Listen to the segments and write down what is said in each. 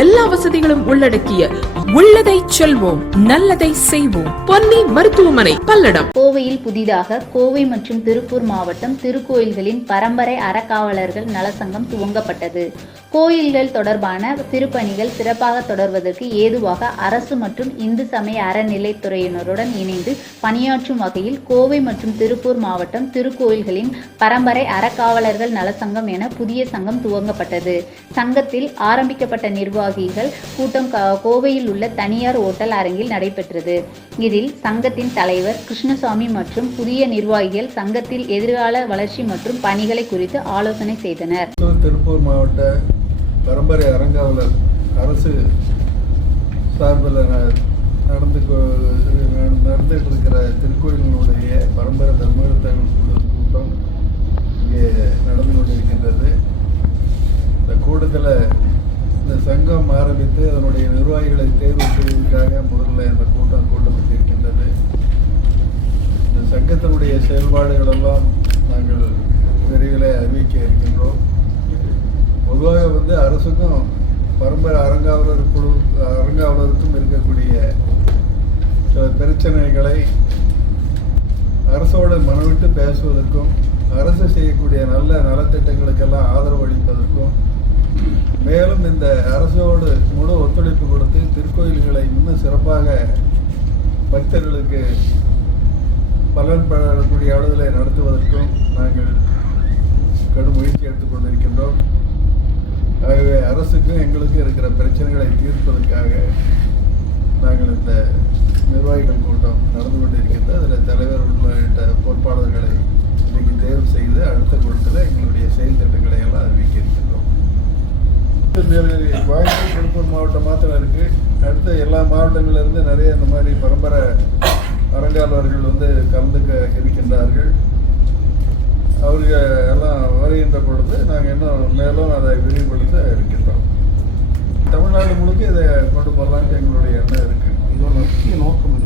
எல்லா வசதிகளும் உள்ளடக்கிய உள்ளதை செல்வோம் நல்லதை செய்வோம். பொன்னி மருத்துவமனை பல்லடம். கோவையில் புதிதாக கோவை மற்றும் திருப்பூர் மாவட்டம் திருக்கோயில்களின் பரம்பரை அறக்காவலர்கள் நலசங்கம் துவங்கப்பட்டது. கோயில்கள் தொடர்பான திருப்பணிகள் சிறப்பாக தொடர்வதற்கு ஏதுவாக அரசு மற்றும் இந்து சமய அறநிலைத்துறையினருடன் இணைந்து பணியாற்றும் வகையில் கோவை மற்றும் திருப்பூர் மாவட்டம் திருக்கோயில்களின் பரம்பரை அறக்காவலர்கள் நலசங்கம் என புதிய சங்கம் துவங்கப்பட்டது. சங்கத்தில் ஆரம்பிக்கப்பட்ட நிர்வாகிகள் கூட்டம் கோவையில் உள்ள தனியார் ஓட்டல் அரங்கில் நடைபெற்றது. இதில் சங்கத்தின் தலைவர் கிருஷ்ணசாமி மற்றும் புதிய நிர்வாகிகள் சங்கத்தில் எதிர்கால வளர்ச்சி மற்றும் பணிகளை குறித்து ஆலோசனை செய்தனர். திருப்பூர், மாவட்ட பரம்பரை அரங்காவலர் அரசு சார்பில் நடந்து நடந்துகிட்டு இருக்கிற திருக்கோயிலினுடைய பரம்பரை தர்மகர்த்தாக்கள் கூட்டம் இங்கே நடந்து கொண்டிருக்கின்றது இந்த கூட்டத்தில் இந்த சங்கம் ஆரம்பித்து அதனுடைய நிர்வாகிகளை தேர்வு செய்வதற்காக முதல்ல இந்த கூட்டம் கூட்டப்பட்டிருக்கின்றது. இந்த சங்கத்தினுடைய செயல்பாடுகளெல்லாம் நாங்கள் விரைவில் அறிவிக்க இருக்கின்றோம். பொதுவாக வந்து அரசுக்கும் பரம்பரை அரங்காவலர் குழு அரங்காவலருக்கும் இருக்கக்கூடிய சில பிரச்சனைகளை அரசோடு மனவிட்டு பேசுவதற்கும் அரசு செய்யக்கூடிய நல்ல நலத்திட்டங்களுக்கெல்லாம் ஆதரவு அளிப்பதற்கும் மேலும் இந்த அரசோடு முழு ஒத்துழைப்பு கொடுத்து திருக்கோயில்களை இன்னும் சிறப்பாக பக்தர்களுக்கு பலன் பெறக்கூடிய அளவில் நடத்துவதற்கும் நாங்கள் கடும் முயற்சி எடுத்துக்கொண்டிருக்கின்றோம் ஆகவே அரசுக்கும் எங்களுக்கும் இருக்கிற பிரச்சனைகளை தீர்ப்பதற்காக நாங்கள் இந்த நிர்வாகிகள் கூட்டம் நடந்து கொண்டிருக்கின்றது. அதில் தலைவர் உள்ளிட்ட பொறுப்பாளர்களை இன்றைக்கு தேர்வு செய்து அடுத்த கூட்டத்தில் எங்களுடைய செயல் திட்டங்களை எல்லாம் அறிவிக்க இருக்கின்றோம் கோயம்புத்தூர் திருப்பூர் மாவட்டம் மாத்திரம் இருக்கு. அடுத்த எல்லா மாவட்டங்கள்ல இருந்து நிறைய இந்த மாதிரி பரம்பரை அறங்காவலர்கள் வந்து கலந்துக்க இருக்கின்றார்கள். அவர்கள் எல்லாம் வருகின்ற பொழுது நாங்கள் இன்னும் மேலும் அதை விரிவுபடுத்த இருக்கின்றோம். தமிழ்நாடு முழுக்க இதை கொண்டு போகலான்ட்டு எங்களுடைய எண்ணம் இருக்கு. இதோட முக்கிய நோக்கம்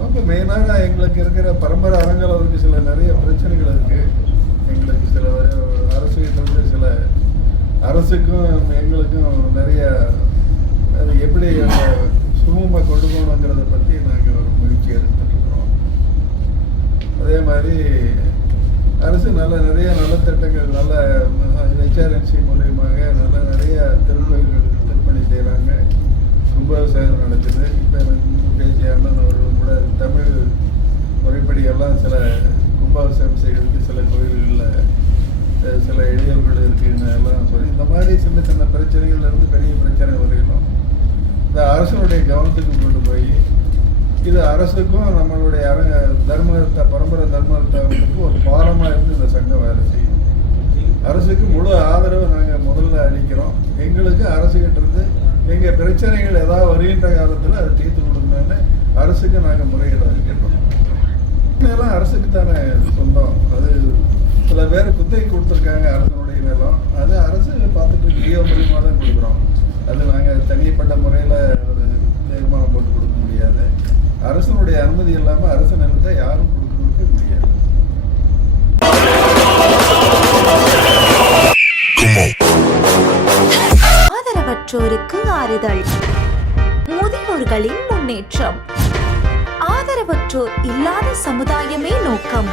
ரொம்ப மெயினாக எங்களுக்கு இருக்கிற பரம்பரை அறங்காவலருக்கு சில நிறைய பிரச்சனைகள் இருக்கு. எங்களுக்கு சில அரசு சில அரசுக்கும் எங்களுக்கும் நிறைய அது எப்படி சுமூகமாக கொண்டு போகணுங்கிறத பற்றி நாங்கள் ஒரு முயற்சி எடுத்துட்டுருக்குறோம். அதே மாதிரி அரசு நல்ல நிறைய நலத்திட்டங்கள் நல்ல ஹெச்ஆர்என்சி மூலியமாக நல்ல நிறைய திருக்கோயில்கள் திருப்பணி செய்கிறாங்க கும்பாபிஷேகம் நடக்குது. இப்போ பேசிய அண்ணன் அவர்கள் கூட தமிழ் முறைப்படியெல்லாம் சில கும்பாபிஷேகம் செய்கிறதுக்கு சில கோயில்களில் சில இடையூறுகள் இருக்குன்னு எல்லாம் சொல்லி இந்த மாதிரி சின்ன சின்ன பிரச்சனைகள்லேருந்து பெரிய பிரச்சனை வரையிலும் இந்த அரசனுடைய கவனத்துக்கு கொண்டு போய் இது அரசுக்கும் நம்மளுடைய அர தர்மத்தை பரம்பரை தர்மத்தாவுக்கும் ஒரு பாலமாக இருந்து இந்த சங்கம் வேலை செய்யும். அரசுக்கு முழு ஆதரவு நாங்கள் முதல்ல அளிக்கிறோம். எங்களுக்கு அரசுகிட்டிருந்து எங்கள் பிரச்சனைகள் ஏதாவது வருகின்ற காலத்தில் அதை தீர்த்து கொடுக்கணும்னு அரசுக்கு நாங்கள் முறையிட இருக்கின்றோம் இதெல்லாம் அரசுக்கு தானே சொந்தம். அது குத்தகை கொடுத்துருக்காங்க அரசனுடைய நிலம். அது அரசு பார்த்துட்டு ஜியோ மூலியமாக தான் கொடுக்குறோம். அது நாங்கள் தனிப்பட்ட முறையில் ஒரு தீர்மானம் போட்டு கொடுக்க முடியாது. அரசனுடைய அனுமதி இல்லாமல் அரசு நிலத்தை யாரும் கொடுக்கறதுக்கு முடியாது. ஆதரவற்றோருக்கு ஆறுதல். முதியோர்களின் முன்னேற்றம். ஆதரவற்றோர் இல்லாத சமுதாயமே நோக்கம்.